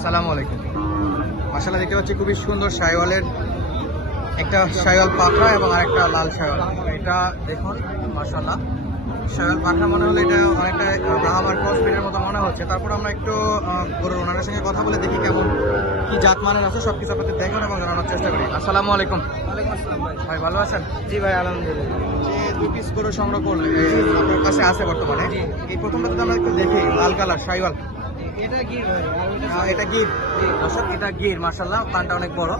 আসসালামু আলাইকুম। মাশাআল্লাহ দেখতে পাচ্ছি খুবই সুন্দর শাইওয়ালের একটা শাইওয়াল পাখা এবং আরেকটা লাল শাইওয়াল। এটা দেখুন মাশাআল্লাহ শাইওয়াল পাখা মনে হলো এটা অনেকটা ব্রাহ্মার ক্রস ব্রিডের মতো মনে হচ্ছে। তারপর আমরা একটু গরুর ওনারের সঙ্গে কথা বলে দেখি কেমন কি জাত মানের আছে সবকিছু আপনাদের দেখুন এবং জানানোর চেষ্টা করি। আসসালামু আলাইকুম। ওয়ালাইকুম আসসালাম ভাই। ভাই ভালো আছেন? জি ভাই, আলহামদুলিল্লাহ। যে 2 পিস গরু সংগ্রহ করলে আপনার কাছে আছে বর্তমানে, এই প্রথমটা যদি আমরা একটু দেখি লাল কালার শাইওয়াল। এটা কি ভাই? এটা গির দর্শক, এটা গির মাশাআল্লাহ কানটা অনেক বড়।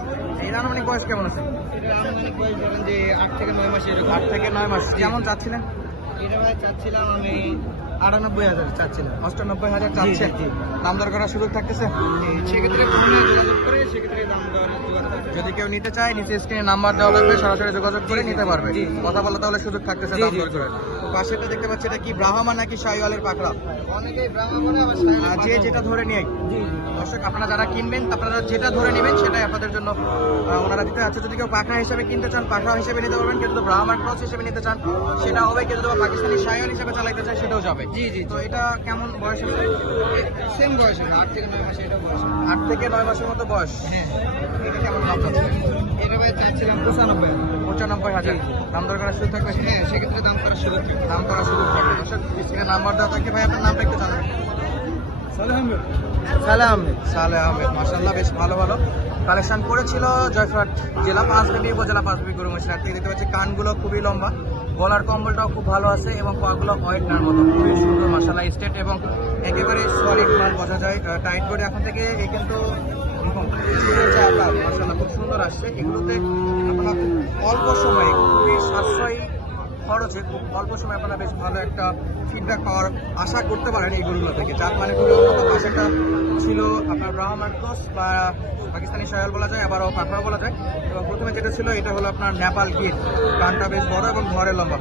এর আনুমানিক বয়স কেমন আছে? এটা আনুমানিক বয়স ধরেন যে 8 থেকে 9 মাস এরকম। 8 থেকে 9 মাস। কেমন চাচ্ছিলেন? এটা ভাই চাচ্ছিলাম আমি 98,000 চাচ্ছিলাম। 98,000 চাচ্ছেন? জি। দাম দর করার সুযোগ থাকতেছে? সেক্ষেত্রে ফোনে যোগাযোগ করে সেক্ষেত্রে দাম দর যোগাযোগ আছে। যদি কেউ নিতে চায় নিচে স্ক্রিনে নাম্বার দেওয়া থাকবে, সরাসরি যোগাযোগ করে নিতে পারবে। জি। কথা বলা তাহলে সুযোগ থাকতেছে জি, দাম জি, দর জি। করে। পাশেটা দেখতে পাচ্ছি এটা কি ব্রাহ্মা নাকি শাইওয়ালের পাকড়া? অনেকেই ব্রাহ্মা বলে আবার শাইওয়াল যে যেটা ধরে নিয়ে জি জি। দর্শক আপনারা যারা কিনবেন আপনারা যেটা ধরে নেবেন সেটাই আপনাদের জন্য ওনারা দিতে আছে। যদি কেউ পাখা হিসেবে কিনতে চান পাখা হিসেবে নিতে পারবেন, কেউ যদি ব্রাহ্মার ক্রস হিসেবে নিতে চান সেটা হবে, কেউ যদি পাকিস্তানি শাইওয়াল হিসেবে চালাইতে চায় সেটাও যাবে। জি জি। তো এটা কেমন বয়স হবে? সেম বয়স 8 থেকে 9 মাস এটা বয়স। 8 থেকে 9 মাসের মতো বয়স। হ্যাঁ। এটা কেমন দাম যাচ্ছে? এটা ভাই চাচ্ছিলাম 95,000। 95,000 দাম দর করার সুযোগ থাকবে? হ্যাঁ, সেক্ষেত্রে দাম করার সুযোগ থাকবে। দাম করার সুযোগ থাকবে। দর্শক স্ক্রিনে নাম্বার দেওয়া থাকে, ভাই আপনার নামটা একটু জানাবেন। সালাম আহমেদ। সালে আহমেদ মাশাআল্লাহ বেশ ভালো ভালো কালেকশন করেছিল। জয়পুরহাট জেলা পাঁচবিবি উপজেলা পাঁচবিবি গরু মহিষের হাট থেকে দেখতে পাচ্ছি কানগুলো খুবই লম্বা, গলার কম্বলটাও খুব ভালো আছে এবং পাগুলো হোয়াইট নার মতো খুবই সুন্দর মাশাআল্লাহ স্টেট এবং একেবারে সলিড মাল বোঝা যায়। টাইট করে এখন থেকে এই কিন্তু মাশাআল্লাহ খুব সুন্দর আসছে। এগুলোতে আপনারা খুব অল্প সময়ে খুবই সাশ্রয়ী খরচে খুব অল্প সময় আপনারা বেশ ভালো একটা ফিডব্যাক পাওয়ার আশা করতে পারেন এই গরুগুলো থেকে। যার মানে খুবই উন্নত পাশেটা ছিল আপনার ব্রাহ্মার ক্রস বা পাকিস্তানি শায়াল বলা যায়, আবারও পাখরা বলা যায়। এবং প্রথমে যেটা ছিল এটা হলো আপনার নেপাল গির, কানটা বেশ বড় এবং ঘরে লম্বা।